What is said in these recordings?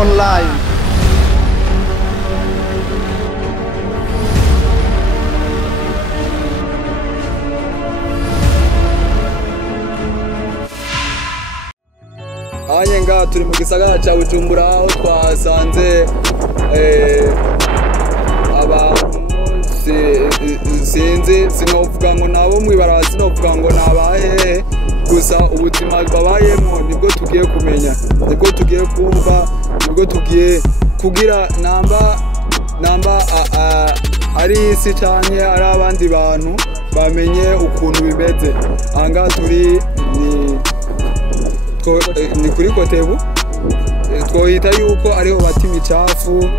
online. Ngaha turi mu gisagara ca Bujumbura aho twasanze abantu sinzi sinovuga ngo nabo mwibaraba sinovuga ngo nabahehe gusa ubuzima babayemo nibwo tugiye kumenya nibwo tugiye kumva nibwo tugiye kugira namba ari isi canke ari abandi bantu bamenye ukuntu bimeze. Aha turi ni kuri Kotebu twohita yuko ariho bata imicafu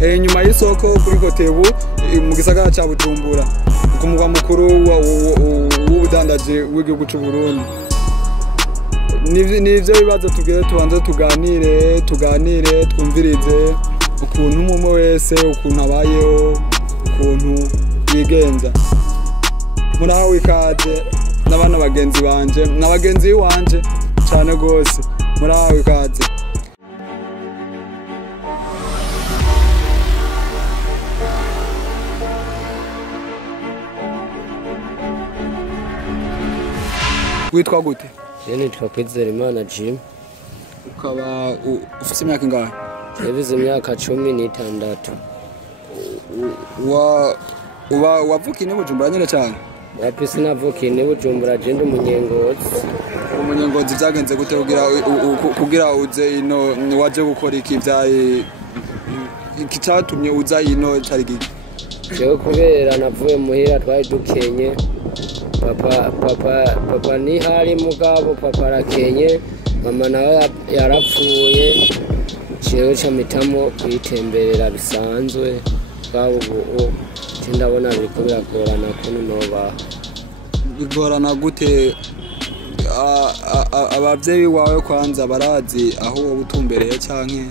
nyuma y'isoko kuri Kotebu mu gisagara ca Bujumbura ku mugwa mukuru w'ubudandaji w'igihugu c'u Burundi. Nivyo bibazo tugire tubanze tuganire twumvirize ukuntu umwe wese ukuntu abayeho ukuntu yigenza. Muraho ikaze n'abana bagenzi banje n'abagenzi wanje cyane gose muraho ikaze. Witwa gute? Nitwa Kwizera Jim. Ukaba ufite imyaka ingahe? Yabize imyaka 16. Wavukiye ni Bujumbura nyine cyane? Wapi sinavukiye ni Bujumbura jende umunyengozi byagenze gute kugira uze ino waje gukora iki byaye ikicatumye uza ino cyari giki? Cyo kubera navuye muhira twari dukenye papa ni hari mugabo papa arakenye mama nawe yarapfuye cyo camitamo kwitemberera bisanzwe bwabo ubu ndabona biriko biragorana kuno noba. Bigorana gute? Abavyeyi wawe kwanza barazi aho wowe utumbereye canke?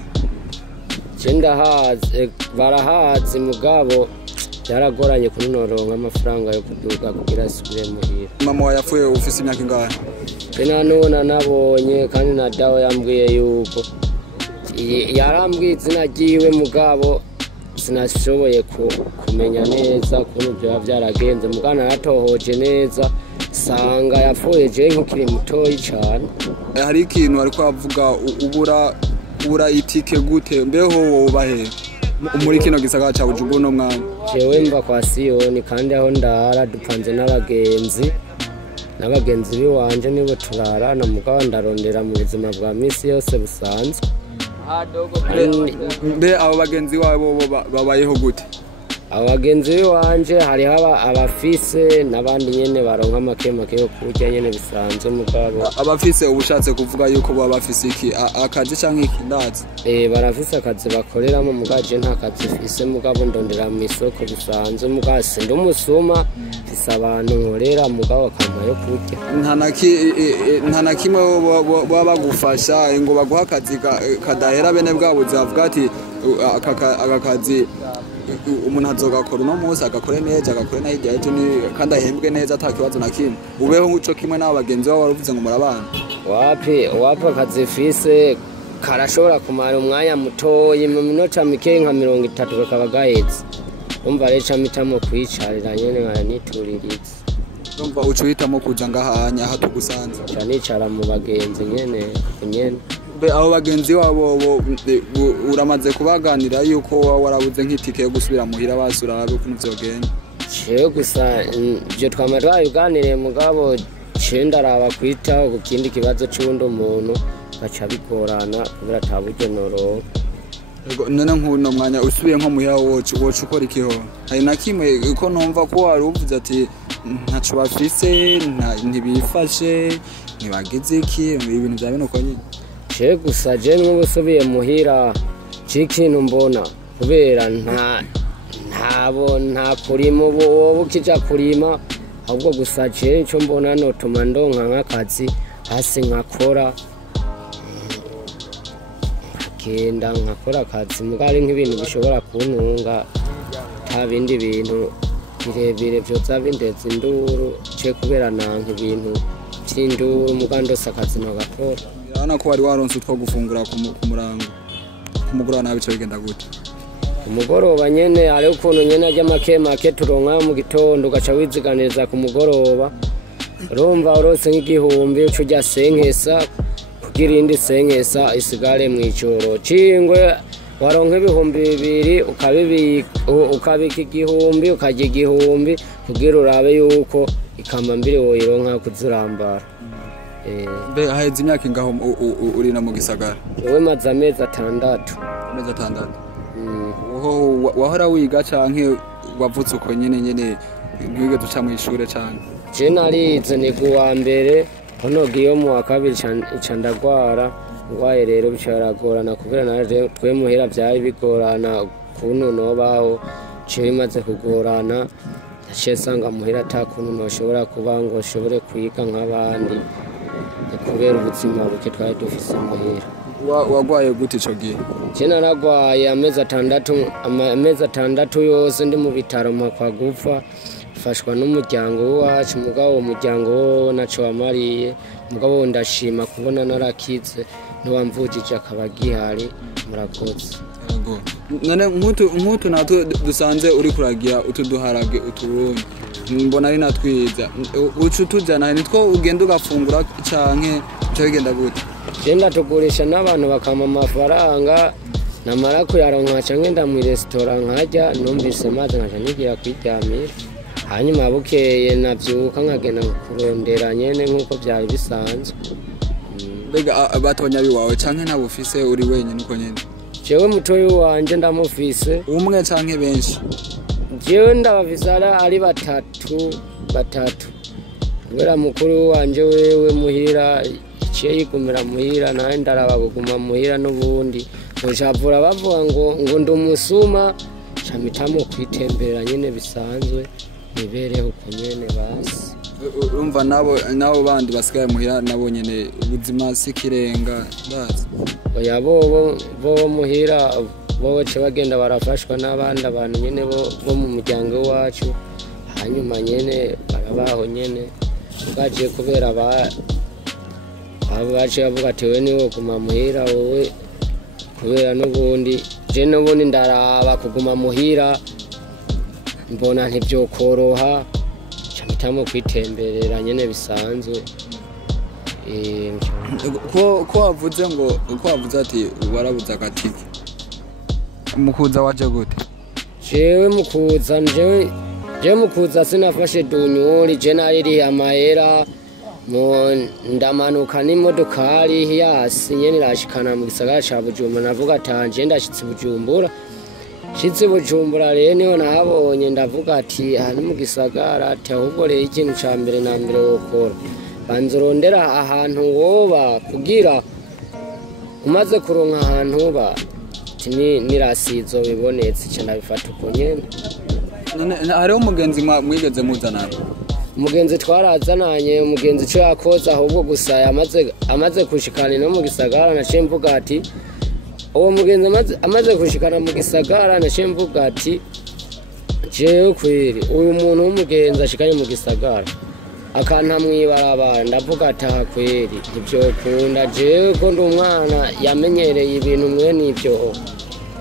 Ndahazi barahazi mugabo yaragoranye kunoronka amafaranga yo kuduga kugira asubire muhira. Mama wawe yapfuye ufise imyaka ingahe? None nabonye kandi na dawe yambwiye yuko yarambwiye izina ryiwe mugabo sinashoboye kumenya neza ukuntu byo byaragenze mugana yaratohoje neza sanga yapfuye je nk'ukiri mutoyi cyane. Hari ikintu ariko avuga ubura itike gute mbeho wowe bahe muri kino gisagara ca Bujumbura no mwana? Jewe mba kwa Siyoni kandi aho ndara dupanze n'abagenzi biwanje nibo turarana mugabo ndarondera mu buzima bwa misi yose busanzwe. Mbe abo bagenzi wabo babayeho gute? Abagenzi wanje hariho abafise n'abandi nyene baronka make yo kurya nyene bisanzwe mugabo. Abafise ubushatse kuvuga yuko baba bafise iki akazi canke iki ndazi? Barafise akazi bakoreramo mugaje nta kazi fise mugabo ndondera mu isoko bisanzwe mugase ndumusuma fise abantu nkorera mugabo akampa yo kurya. Nta na kimwe baba bagufasha ngo baguha akazi kadahera bene bwabo zavuga ati aka kazi umuntu azogakora no munsi agakore neza agakore na hirya ejo kandi ahembwe neza atakibazo na kimwe ubeho nguco kimwe n'abagenzi babo waruvuze ngo murabana? Wapi akazi fise karashobora kumara umwanya mutoyi mu minota mike nka 30 kakaba gahetse. Umva rero camitamo kwicarira nyene nkaya nituririza. Umva ucuhitamo kuja ngahanya aho tugusanze canicara mu bagenzi nyene kunyene. Abo bagenzi wabo uramaze kubaganira yuko warabuze nk'itike yo gusubira muhira basura abe ukuntu vyogenda? Cyo gusa je twamara yuganiriye mugabo ndaraba kwita ku kindi kibazo c'undi umuntu baca bigorana kubera ataburyo noro. None nk'uno mwanya usubiye nko muhira wocu ukora ikiho? Hari na kimwe uko numva ko wari uvuze ati ntaco bafise ntibifashe ntibagize iki ibintu bya bino ko nyine? Je gusa je n'ubusubiye muhira c'ikintu mbona kubera nta kurima ubu kija kurima ahubwo gusa je ico mbona notuma ndonka nk'akazi hasi nkakora kenda nkakora akazi mugari nk'ibintu bishobora kuntunga nta bindi bintu birebire vyoza bindeza induru ce kubera nanka ibintu c'induru mugandose akazi nagakora. urabona ko wari waronse utwo gufungura ku murango ku mugoroba nawe bica bigenda gute ku mugoroba nyene hari ukuntu nyene ajya make turonka mu gitondo ugaca wiziganiriza ku mugoroba urumva urose nk'igihumbi uca ujya senkesa kugira indi senkesa isigare mw'ijoro cingwe waronka ibihumbi 2 ukabika igihumbi ukarya igihumbi kugira urabe yuko ikamba mbiri woyironka kuzurambara. Mbe haheze imyaka ingaho urina mu gisagara? Wewe maze amezi 6. Amezi 6. Wahora wiga canke wavutse uko nyene wige duca mu ishure canke? Je narize ni kuwa mbere hano giyo mu wa 2 ca ndagwara ngwaye rero bicaragorana kubera naje twe muhera byari bigorana kuntu nobaho cyo bimaze kugorana sanga muhera takuntu noshobora kuba ngo shobore kwiga nk'abandi kubera ubuzima buke twari dufise muhera. Wagwaye gute ico gihe? Je naragwaye amezi 6 yose ndi mu bitaro mpakwa gupfa fashwa n'umuryango wacu mugabo umuryango naco wamariye mugabo ndashima kubona narakize niwamvujije akabagihari murakoze. None nkutu natwe dusanze uri kuragira utuduharage uturundi mbona ari natwiza ucu tujana nitwo ugenda ugafungura canke cyo bigenda gute? Genda tugurisha n'abantu bakama amafaranga namara kuyaronka canke nda mu restaurant nkajya numvise maze nkaja nigira kwiryamira hanyuma bukeye navyuka nkagenda kurondera nyene nkuko byari bisanzwe. Bega abatonya biwawe canke ntabufise uri wenyine uko nyene? Jewe mutoyi wanje ndamufise. Umwe canke benshi? Jewe ndabafise ari batatu. Kubera mukuru wanje wewe muhira iciye yigumira muhira nawe ndaraba kuguma muhira n'ubundi mushavura bavuga ngo ndumusuma camitamo kwitembera nyene bisanzwe nibereho uko nyene basi. Urumva nabo bandi basigaye muhira nabo nyene ubuzima sikirenga bazi? Oya bo muhira bo ce bagenda barafashwa n'abandi abantu nyene bo mu muryango wacu hanyuma nyene barabaho nyene ugaje kubera baje bavuga ati we niwo kuguma muhira wowe kubera n'ubundi je n'ubundi ndaraba kuguma muhira mbona ntivyokoroha camitamo kwitemberera nyene bisanzwe. Ko wavuze ati warabuza agatike mukuza waje gute? Jewe mukuza sinafashe dunyuri je nariri amahera ndamanuka n'imodokari yasi nyene irashikana mu gisagara ca Bujumbura navuga ati ndashitse Bujumbura shitse Bujumbura rero niho nahabonye ndavuga ati hari mu gisagara ati ahubwo rero ikintu ca mbere na mbere wokora banzorondera ahantu woba kugira umaze kuronka ahantu uba nirasizo bibonetse cyane bifata uko nyene. None hariho umugenzi mwigeze muzanana? Umugenzi twarazananye umugenzi cyo yakoza ahubwo gusa amaze kushikana no mu gisagara naciye mvuga ati uwo mugenzi amaze kushikana mu gisagara naciye mvuga ati jewe kwiri uyu muntu w'umugenzi ashikanye mu gisagara akanta mwibarabara ndavuga ati kwiri ntivyokunda jewe ko ndi umwana yamenyereye ibintu mwene ivyo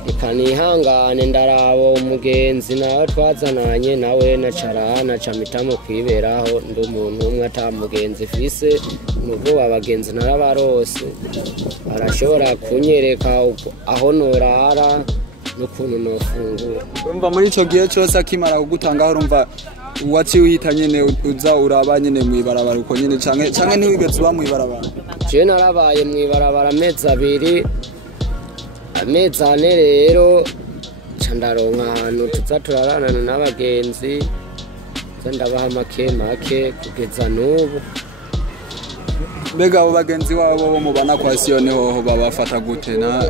ikanihangane ndarabo umugenzi nawe twazananye nawe nacarana camitamo kwiberaho ndi umuntu umwe atamugenzi fise nubwo abagenzi narabarose arashobora kunyereka aho norara n'ukuntu nofungura. Urumva muri ico gihe cyose akimara kugutangaho urumva waci uhita nyene uza uraba nyene mwibarabara uko nyene canke ntiwigeze uba mwibarabara? Je narabaye mwibarabara amezi 2 amezi 4 rero candaronka ahantu tuza turaranana n'abagenzi ndabaha make kugeza n'ubu. Mbega abo bagenzi wabo bo mubana kwa Siyoni hoho babafata gute? Na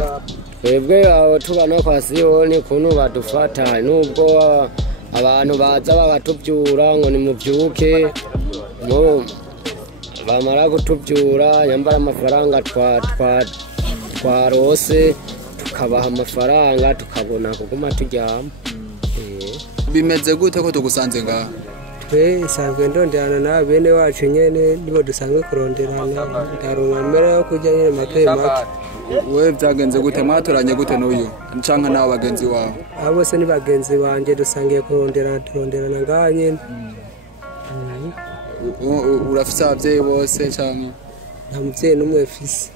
twebwe aho tubana kwa Siyoni kuntu badufata nubwo abantu baza bagatuvyura ngo ni muvyuke no bamara gutuvyura yambara amafaranga twarose tukabaha amafaranga tukabona kuguma turyama. Bimeze gute ko tugusanze ngaha? twe isanzwe ndonderana na bene wacu nyene nibo dusanzwe kuronderana ndaronka mbere yo kujya nyene make make. Wewe byagenze gute mwatoranye gute n'uyu canka n'abo bagenzi wawe? Abo bose ni bagenzi banje dusangiye turonderana ngaha nyene. Urafise abavyeyi bose canke? Nta muvyeyi n'umwe mfise.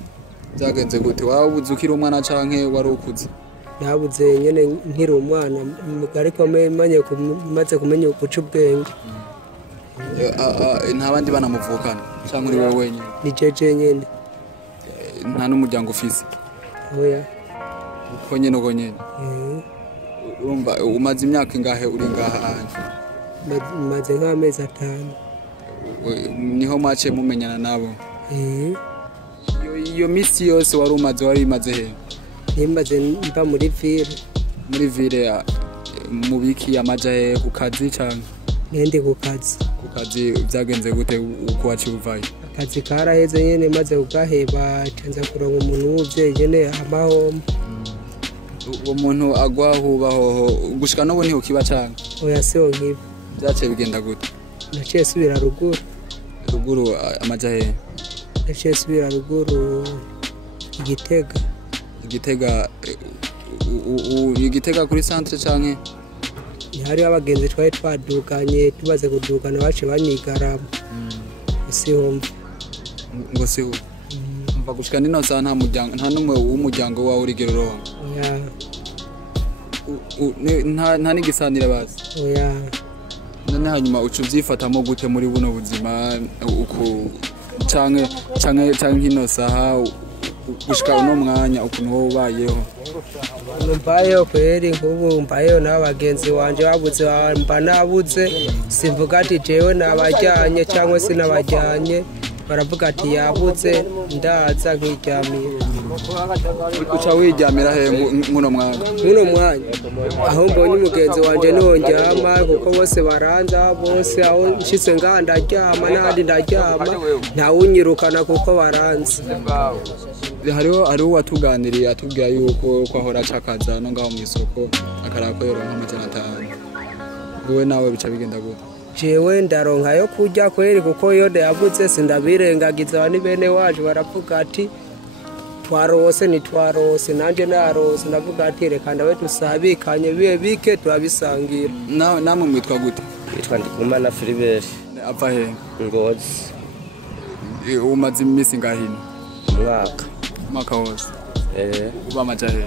Byagenze gute wabuze ukiri umwana canke wari ukuze? Nabuze nyene nkiri umwana ariko maze kumenya guca ubwenge. Nta bandi banamuvukana canke uri wewe wenyine? Ni jeje nyene. Nta n'umuryango ufise? Oya. Uko nyene uko nyene? Urumva umaze imyaka ingahe uri ngaha hanje? Maze nk'amezi 5. Niho mwace mumenyana nabo? Iyo misi yose wari imaze he? Nimaze mba muri ville. Muri ville mubiki amaja he ku kazi canke? Nende ku kazi. Ku kazi byagenze gute uko waciuvaye? Akazi karaheze nyene maze kugaheba canza kuronka umuntu w'uvyeyi nyene amahoma. Uwo muntu agwahuba hoho gushika no boni ukiba canke? Oya se onkiba. Byace bigenda gute? Naciye subira ruguru. Ruguru amaja he? Naciye subira ruguru Igitega. Igitega kuri centre canke? Hari abagenzi twari twadukanye tubaze kudukana bace banyigarama. Sihomba. Ngo siho. Mva gushika nino sa nta muryango nta numwe w'umuryango wawe urigero ronka. Oya. Nta nigisanira bazi. Oya. None hanyuma ucuvyifatamo gute muri buno buzima uko canke hino saha gushika uno mwanya ukuntu wowe ubayeho? Mbayeho kweri nk'ubu mbayeho n'abagenzi wanje babuze mba nabuze simvuga ati jewe nabajyanye cyangwa se nabajyanye baravuga ati yabuze ndaza nkiryamira. Uca wiryamira he muno mwanya? Muno mwanya aho mbonye umugenzi wanje niho njyama kuko bose baranza bose aho nshitse ngaha ndaryama n'ahandi ndaryama ntawunyirukana kuko baranze. Hariho watuganiriye atubwira yuko kwahora acakaza no ngaho mu isoko akarako yoronka 500. Wowe nawe bica bigenda gute? Jewe ndaronka yo kurya kweri kuko iyo yavuze sindabirengagiza bani bene wacu baravuga ati twarose nitwarose nanje narose ndavuga ati reka ndawe tusabikanye bibe bike turabisangira. Namwe mwitwa gute? Yitwa Ndikumana Philibert. Ava he? Ngozi. Umaze imisi ngahino? Mwaka wose? Uba amaja he?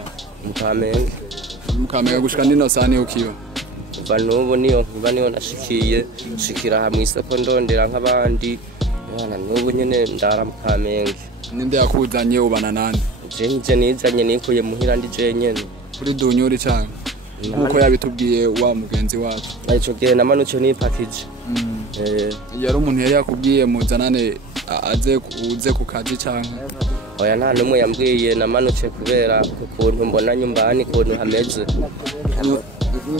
Mukamenge gushika nino sani ukiba? Uva n'ubu niyo nashikiye shikira hamwe isoko ndondera nk'abandi n'ubu nyene ndara Mukamenge. Ninde yakuzanye ubana nande? Je nizanye nikuye muhira ndi je nyene. Kuri dunyuri cyane? Nkuko yabitubwiye wa mugenzi wacu. Ico gihe namanutse ni package. Yari umuntu yari yakubwiye muzanane uze ku kazi canke? Oya nta numwe yambwiye namanutse kubera ukuntu mbona nyumbani kuntu hameze.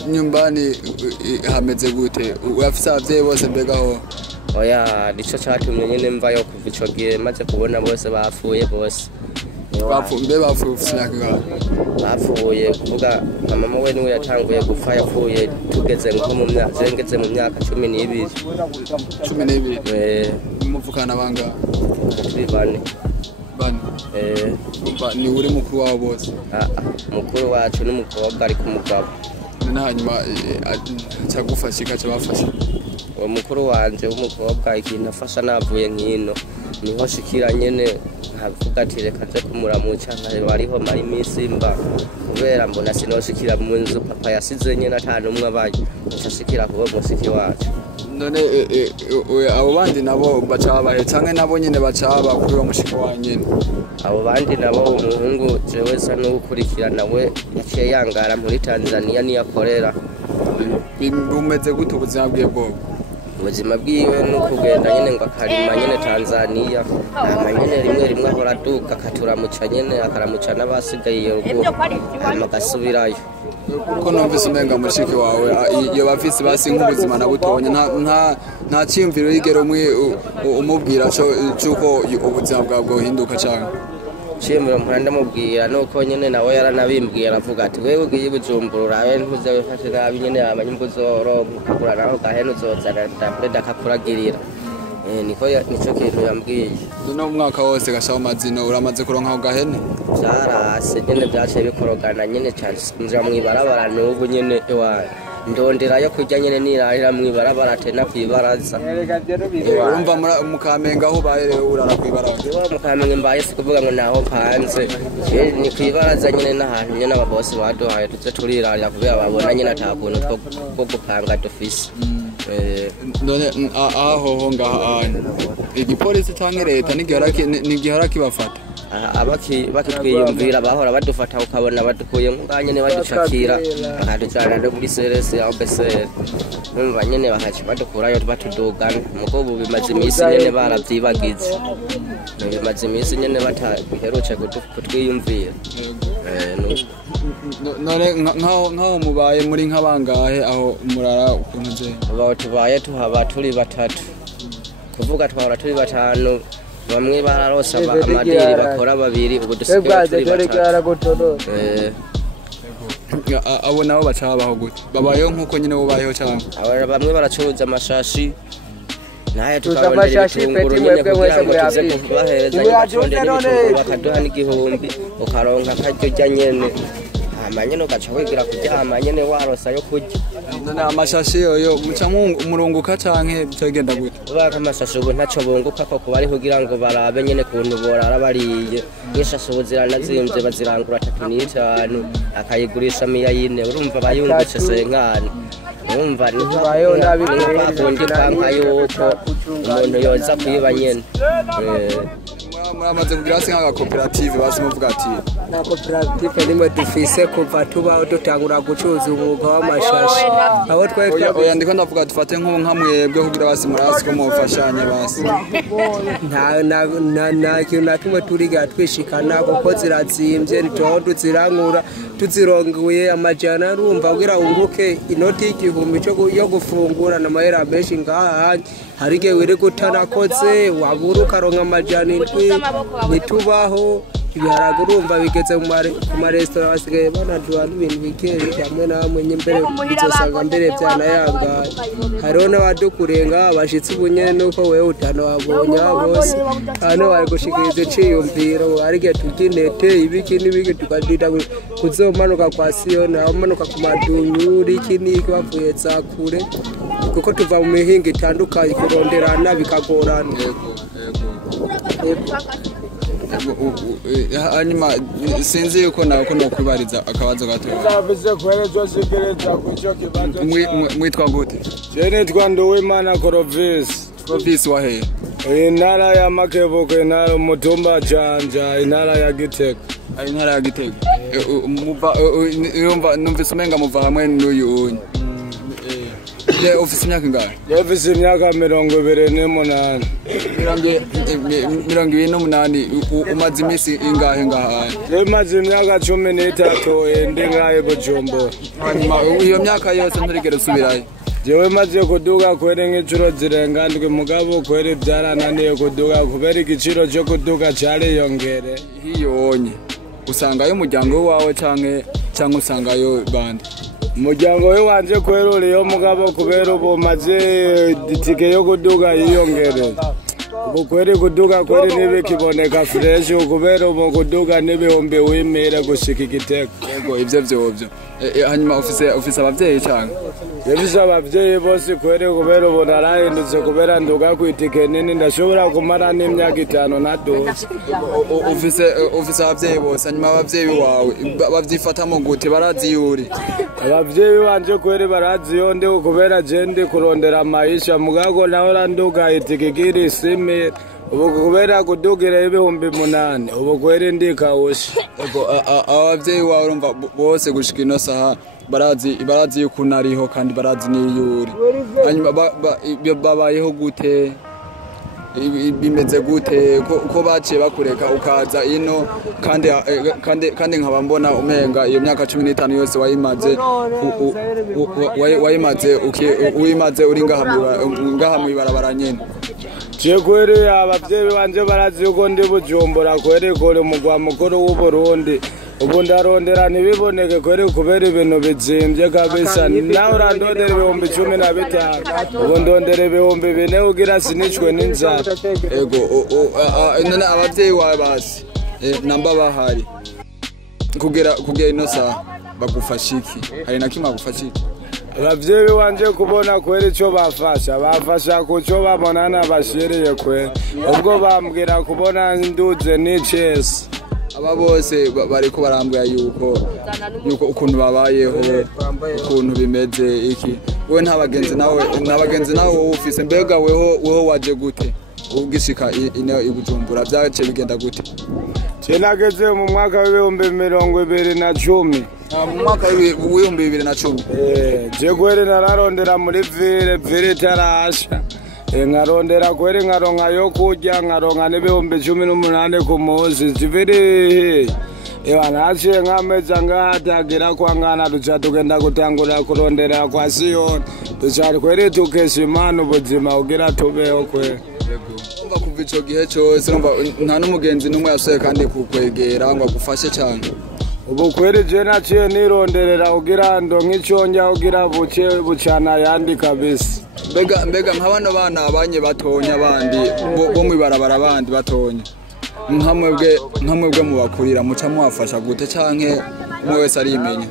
Nyumbani hameze gute? Urafise abavyeyi bose mbegaho? Oya nico catumye nyene mvayo kuva ico gihe maze kubona bose bapfuye bose. Bapfuye ufise imyaka? Bapfuye kuvuga mama we niwe yatanguye gupfa yapfuye tugeze nko mu myaka zengeze mu myaka 12. 12? Muvukana banga? Turi bane. Ni uri mukuru wabo bose? Mukuru wacu n'umukobwa ari ku mugabo. Hanyuma cyagufasha ikaca bafasha? Uwo mukuru wanje w'umukobwa ikintu afasha navuye nkino niho shikira nyene nkavuga ati reka nze kumuramuca hariho mari imisi mba kubera mbona sinoshikira mu nzu papa yasize nyene atanumwe abaye nshashikira kubo musiki wacu. None abo bandi nabo bacabahe canke nabo nyene bacaba kuri wa mushiki wa nyene? Abo bandi nabo umuhungu jewe sa n'ukurikirana we yaciye yangara muri Tanzania ni yakorera. Bumeze gute ubuzima bwiwe bwo? Ubuzima bwiwe n'ukugenda nyene ngo akarima nyene Tanzania nyene rimwe ahora aduka akaturamuca nyene akaramuca n'abasigaye urugo agasubirayo. Kuko numvise umenga mushiki wawe iyo bafise basi nk'ubuzima nabutonye nta cyimviro yigero umubwira cyuko ubuzima bwawe bwohinduka cyane? ciyemera mpora ndamubwira nuko nyene nawe yaranabimbwiye aravuga ati wewe ugiye Bujumbura urabe ntuzabifate nabi nyene amanye imbuzoronka ukagura naho gahene uzozana ndakure ndakakuragirira nico kintu yambwiye. No mwaka wose gashaho mazino uramaze kuronka aho gahene vyarase nyene vyaciye bikorogana nyene cyane nja mwibarabara n'ubu nyene ewa ndondera yo kurya nyene nirahira mwibarabara tena kwibaraza. Urumva mukamenga aho baye urara kwibaraza mukamenga mbaye sikuvuga ngo naho panze ni kwibaraza nyene n'ahantu nyene ababosi baduhaye tuze turirarira kubera babona nyene atakuntu two gupanga dufise. None aho ngaha igipolisi canke leta nigihora kibafata bakitwiyumvira bahora badufata ukabona badukuye ngaha nyene badushakira bakadujana no kuri serese aho besere numva nyene bakaca badukurayo batudugana mugo ubu bimaze imisi nyene baravyibagize bimaze imisi nyene batabiherutse kutwiyumvira. None nkaho mubaye muri nk'abangahe aho murara ukuntu je abo tubaye tuhaba turi batatu kuvuga twahora turi batanu bamwe bararosa amadiri bakora babiri ubu dusigaye turi batatu. Abo nabo bacabaho gute babayeho nkuko nyine bubayeho cyane bamwe baracuruza amashashi naye tukabondera ibitunguru nyene kugira ngo tuze kubahereza nyene bakaduha n'igihumbi ukaronka akaryo nyene amanyene ugaca wigira kuryama nyene warosa yo kurya. None amashashi yoyo muca umurunguka canke byagenda gute ubaka amashashi ubu ntaco bunguka ko kuba ari kugira ngo barabe nyene kuntu borara bariye n'ishashi ubu ziranazimvye bazirangura 35 akayigurisha miliyoni urumva bayungutse senkana urumva nibayo nabikunde banka yuko umuntu yoza kuyiba nyene. Muramaze kugira singa koperative basi muvuga ati na koperative nimwe dufise kuva tubaho dutangura gucuza ubuga w'amashashi abo twari oya ndiko ndavuga dufate nkamwebwe kugira basi murasi ko mufashanye basi nta kintu na kimwe turiga twishikana kuko zirazimvye nitoho tuzirankura tuzironguye amajana urumva kugira unguke inoti y'igihumbi yo gufungura na mahera menshi ngaha hari igihe wiri gutanakoze wabura ukaronka amajana indwi ntitubaho ibiharage urumva bigeze ku maresitora basigaye banaduha n'ibintu bikeya hamwe na hamwe nyembere bizosanga mbere byanayangaye hariho n'abadukurenga bashitse ubunyene nuko wewe utano wabonye bose hano bari gushikiriza iciyumviro hari igihe turya intete ibiki n'ibiki tukadida kuzomanuka kwa Siyoni abamanuka ku madunyuri iki n'iki bavuye za kure kuko tuva mu mihinga itandukanye kuronderana bikagorana. Hanyuma sinzi yuko nawe ko nokwibariza akabazo gato mwitwa gute? Nitwa Nduwimana Clovis wahe intara ya Makebuko intara Mutumba Janja intara ya Gitega intara ya Gitega numvise umenga muva hamwe n'uyu ofisi imyaka ingahe? Ofisi imyaka 28 28 umaze imisi ingahe ngaha? Maze imyaka 13 ndi ngahe Bujumbura. Hanyuma iyo myaka yose nturigera usubirayo? Jewe maze kuduga kwere nk'icuro zirenga ndwi mugabo kwere byarananiye kuduga kubera igiciro cyo kuduga cyari yongere. Hiyonye usangayo umuryango wawe canke usangayo bande? Umuryango we wanje kwero yo mugabo kubera ubu maze itike yo kuduga yiyongere ubu kwere kuduga kwere nibe kiboneka fresh kubera ubu kuduga n'ibihumbi wimera gushika Igitega. Yego ivyo vyovyo hanyuma office abavyeyi cyane yabise abavyeyi bose kwere kubera ubu narahindutse kubera nduga ku itike nini ndashobora kumara n'imyaka 5 na dose. Office abavyeyi bose hanyuma abavyeyi wawe bavyifatamo gute barazi yuri? Abavyeyi banje kwere barazi yonde kubera jende kurondera maisha mugago naho randuga itike giri sime ubu kubera kudugira ibihumbi 8 ubu kwere ndikawusha. Ego abavyeyi wawe urumva bose gushika ino saha barazi yuko nariho kandi barazi n'iyuri hanyuma babayeho gute bimeze gute ko baciye bakureka ukaza ino kandi nkaba mbona umenga iyo myaka 15 yose wayimaze uri ngaha mu ibarabara nyene? je kweri abavyeyi banje barazi yuko ndi Bujumbura kweri kuri mugwa mukuru w'u Burundi ubu ndarondera ntibiboneke kweri kubera ibintu bizimvye kabisa nawe urandondera ibihumbi 15 ubu ndondera ibihumbi 4 ugira sinicwe n'inzara ego none abavyeyi wawe basi namba bahari kugera ino saha bagufasha iki hari na kimwe bagufasha iki abavyeyi wanje kubona kweri ico bafasha kuco babonana bashiriye kweri ubwo bambwira kubona nduze n'icese aba bose bariko barambwira yuko ukuntu babayeho ukuntu bimeze iki we nta bagenzi nawe ufise mbega weho waje gute ugishika ino ibujumbura byace bigenda gute Nageze mu mwaka w'ibihumbi 2010 mu mwaka w'ibihumbi 2010 je kweri nararondera muri vire tarasha nkarondera kweri nkaronka yo kurya nkaronka n'ibihumbi 18 ku munsi ziviri naciye nkameza ngahatagira kwa ngana duca tugenda gutangura kurondera kwa Siyoni duca kweri tukesha Imana ubuzima ugira tubeho kweri umva kuva ico gihe cyose umva nta n'umugenzi n'umwe yasoye kandi kukwegera ngo agufashe cyane ubu kweri je naciye nironderera ugira ndo nk'iconja ugira bucana yandi kabisa mbega nk'abano bana abanye batonya abandi bo mwibarabara abandi batonya nkamwebwe mubakurira muca muwafasha gute canke umwe wese arimenya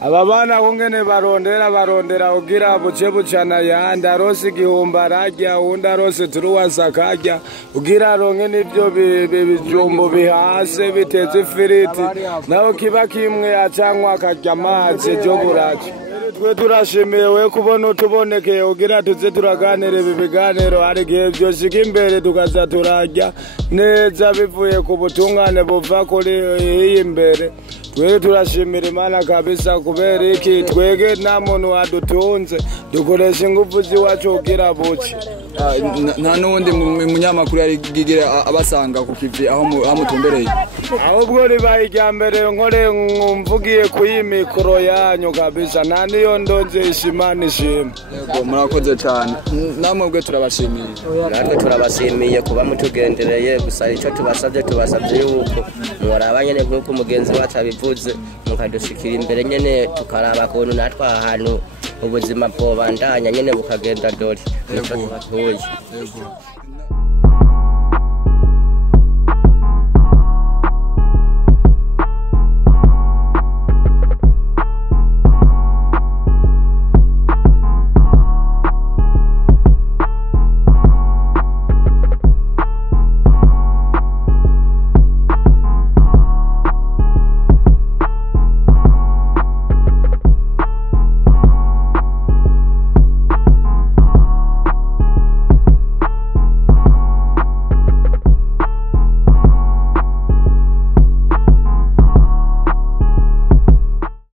aba bana kungene barondera ugira bucana yandi arose igihumbi ararya uwundi arose turuwasi akarya ugira aronke n'ivyo bijumbu bihase bitetse ifiriti naho kiba kimwe acanywa akarya amazi jo buraca twe turashimiye we kubona utubonekeye ugira tuze turaganira ibi biganiro hari igihe vyoshika imbere tukaza turarya neza bivuye ku butungane buva kuri iyi imbere twe turashimira Imana kabisa kubera iki twege nta muntu wadutunze dukoresha ingufu ziwacu ugira buce nta n'uwundi munyamakuru yarigigire abasanga ku kivi aho mutumbereye ahubwo ribaye irya mbere nkore mvugiye kuyi mikoro yanyu kabisa nta niyo ndonzesha Imana ishimwe yego murakoze cyane namwe bwe turabashimiye natwe turabashimiye kuba mutugendereye gusa ico tubasabye yuko muraba nyene nk'uko umugenzi wacu abivuze mukadushikira imbere nyene tukaraba kuntu natwe ahantu ubuzima bwobandanya nyene bukagenda dori yego